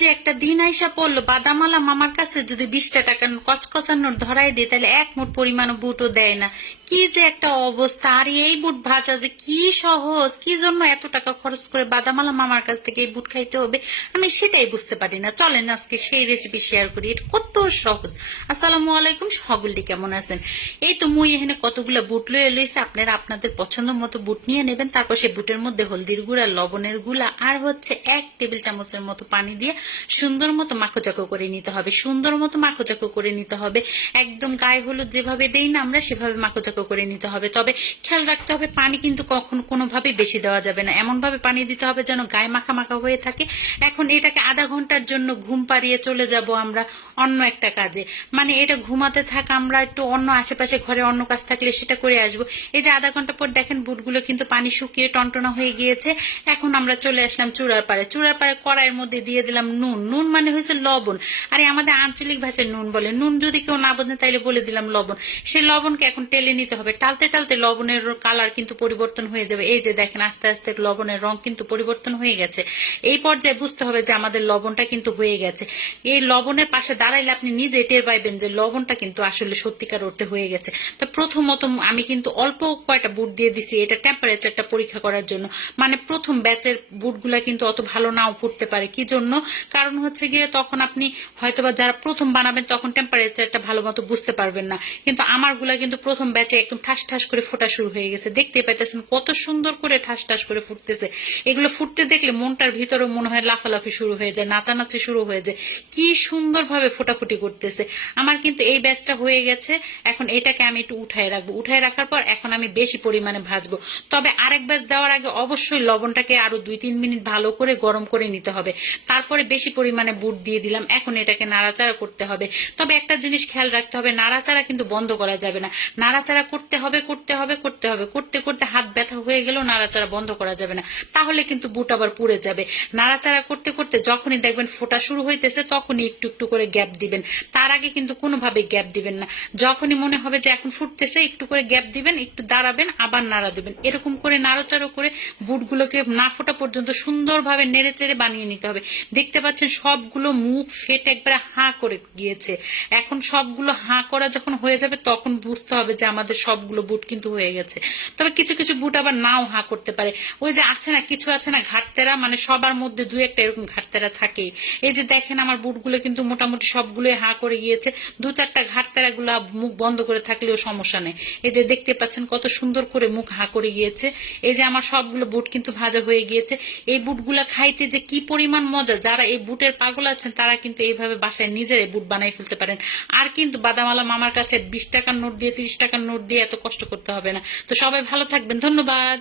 যে একটা দিন আইসা পড়ল, বাদামালা মামার কাছে যদি বিশটা টাকা কচকচার নোট ধরাই দিয়ে, তাহলে এক মুঠ পরিমাণ বুটও দেয় না। কি যে একটা অবস্থা! আর এই বুট ভাজা যে কি সহজ! কি জন্য এত টাকা খরচ করে বাদামালা মামার কাছ থেকে এই বুট খাইতে হবে? আমি সেটাই বুঝতে পারি না। চলেন, আজকে সেই রেসিপি শেয়ার করি। এটা কত সহজ! আসসালামু আলাইকুম সকলটি কেমন আছেন? এই তো মুই এখানে কতগুলো বুট লয়ে লইছে। আপনারা আপনাদের পছন্দ মতো বুট নিয়ে নেবেন। তারপর সেই বুটের মধ্যে হলদির গুঁড়া, লবণের গুঁড়া, আর হচ্ছে এক টেবিল চামচের মতো পানি দিয়ে সুন্দর মতো মাখোচাকো করে নিতে হবে, সুন্দর মতো মাখোচাকো করে নিতে হবে। একদম গায়ে হলুদ যেভাবে দেই না আমরা, সেভাবে মাখোচাকো করে নিতে হবে। তবে খেয়াল রাখতে হবে, পানি কিন্তু কখন কোনোভাবে বেশি দেওয়া যাবে না। এমন ভাবে পানি দিতে হবে যেন গায়ে মাখা মাখা হয়ে থাকে। এখন এটাকে আধা ঘণ্টার জন্য ঘুম পাড়িয়ে চলে যাব আমরা অন্য একটা কাজে। মানে এটা ঘুমাতে থাক, আমরা একটু অন্য আশেপাশে ঘরে অন্য কাজ থাকলে সেটা করে আসব। এই যে আধা ঘণ্টা পর দেখেন বুটগুলো কিন্তু পানি শুকিয়ে টনটনা হয়ে গিয়েছে। এখন আমরা চলে আসলাম চূড়ার পাড়ে। চূড়ার পাড়ে কড়াইয়ের মধ্যে দিয়ে দিলাম নুন। নুন মানে হয়েছে লবণ। আরে আমাদের আঞ্চলিক ভাষায় নুন বলে। নুন যদি কেউ না বোঝে, তাইলে বলে দিলাম লবণ। সেই লবণকে এখন টেলে নিতে হবে। টালতে টালতে লবণের কালার কিন্তু পরিবর্তন হয়ে যাবে। এই যে দেখেন, আস্তে আস্তে লবণের রং কিন্তু পরিবর্তন হয়ে গেছে। এই পর্যায়ে বুঝতে হবে যে আমাদের লবণটা কিন্তু হয়ে গেছে। এই লবণের পাশে দাঁড়াইলে আপনি নিজে টের পাইবেন যে লবণটা কিন্তু আসলে সত্যিকার অর্থে হয়ে গেছে। তো প্রথমত আমি কিন্তু অল্প কয়টা বুট দিয়ে দিছি। এটা টেম্পারেচারটা পরীক্ষা করার জন্য। মানে প্রথম ব্যাচের বুটগুলা কিন্তু অত ভালো নাও ফুটতে পারে। কি জন্য? কারণ হচ্ছে গিয়ে তখন আপনি হয়তোবা যারা প্রথম বানাবেন তখন টেম্পারেচারটা ভালো মতো বুঝতে পারবেন না। কিন্তু আমারগুলা কিন্তু প্রথম ব্যাচে একদম ঠাস ঠাস করে ফোটা শুরু হয়ে গেছে। দেখতে পাইতেছেন কত সুন্দর করে ঠাস ঠাস করে ফুটতেছে। এগুলো ফুটতে দেখলে মনটার ভিতরেও মনে হয় লাফালাফি শুরু হয়ে যায়, নাচানাচি শুরু হয়ে যায়। কি সুন্দরভাবে ফোটাফুটি করতেছে। আমার কিন্তু এই ব্যাচটা হয়ে গেছে। এখন এটাকে আমি একটু উঠায় রাখব। উঠায় রাখার পর এখন আমি বেশি পরিমাণে ভাজবো। তবে আরেক ব্যাচ দেওয়ার আগে অবশ্যই লবণটাকে আরও দুই তিন মিনিট ভালো করে গরম করে নিতে হবে। তারপরে বেশি পরিমাণে বুট দিয়ে দিলাম। এখন এটাকে নাড়াচাড়া করতে হবে। তবে একটা জিনিস খেয়াল রাখতে হবে, নাড়াচাড়া কিন্তু বন্ধ করা যাবে না। নাড়াচাড়া করতে হবে করতে হবে করতে হবে, করতে করতে হাত ব্যথা হয়ে গেলেও নাড়াচাড়া বন্ধ করা যাবে না। তাহলে কিন্তু বুট আবার পুড়ে যাবে। নাড়াচাড়া করতে করতে যখনই দেখবেন ফোটা শুরু হইতেছে, তখনই একটু একটু করে গ্যাপ দিবেন। তার আগে কিন্তু কোনোভাবে গ্যাপ দিবেন না। যখনই মনে হবে যে এখন ফুটতেছে, একটু করে গ্যাপ দিবেন, একটু দাঁড়াবেন, আবার নাড়া দিবেন। এরকম করে নাড়াচাড়া করে বুটগুলোকে না ফোটা পর্যন্ত সুন্দরভাবে নেড়ে চেড়ে বানিয়ে নিতে হবে। দেখতে পাচ্ছেন, সবগুলো মুখ ফেটে একবারে হাঁ করে গিয়েছে। এখন সবগুলো হাঁ করা যখন হয়ে যাবে, তখন বুঝতে হবে যে আমাদের সবগুলো বুট কিন্তু হয়ে গেছে। তবে কিছু কিছু বুট আবার নাও হাঁ করতে পারে। ওই যে আছে না, কিছু আছে না, ঘাটতেরা মানে সবার মধ্যে দুই একটা এরকম ঘাটতেরা থাকে এই যে দেখেন আমার বুটগুলো কিন্তু মোটামুটি সবগুলোই হাঁ করে গিয়েছে। দু চারটা ঘাটতেরা গুলা মুখ বন্ধ করে থাকলেও সমস্যা নেই। এই যে দেখতে পাচ্ছেন কত সুন্দর করে মুখ হাঁ করে গিয়েছে। এই যে আমার সবগুলো বুট কিন্তু ভাজা হয়ে গিয়েছে। এই বুটগুলা খাইতে যে কি পরিমাণ মজা, যারা এই বুটের পাগল আছেন, তারা কিন্তু এইভাবে বাসায় নিজেরাই বুট বানাই ফেলতে পারেন। আর কিন্তু বাদামালা মামার কাছে বিশ টাকার নোট দিয়ে, তিরিশ টাকার নোট দিয়ে এত কষ্ট করতে হবে না। তো সবাই ভালো থাকবেন। ধন্যবাদ।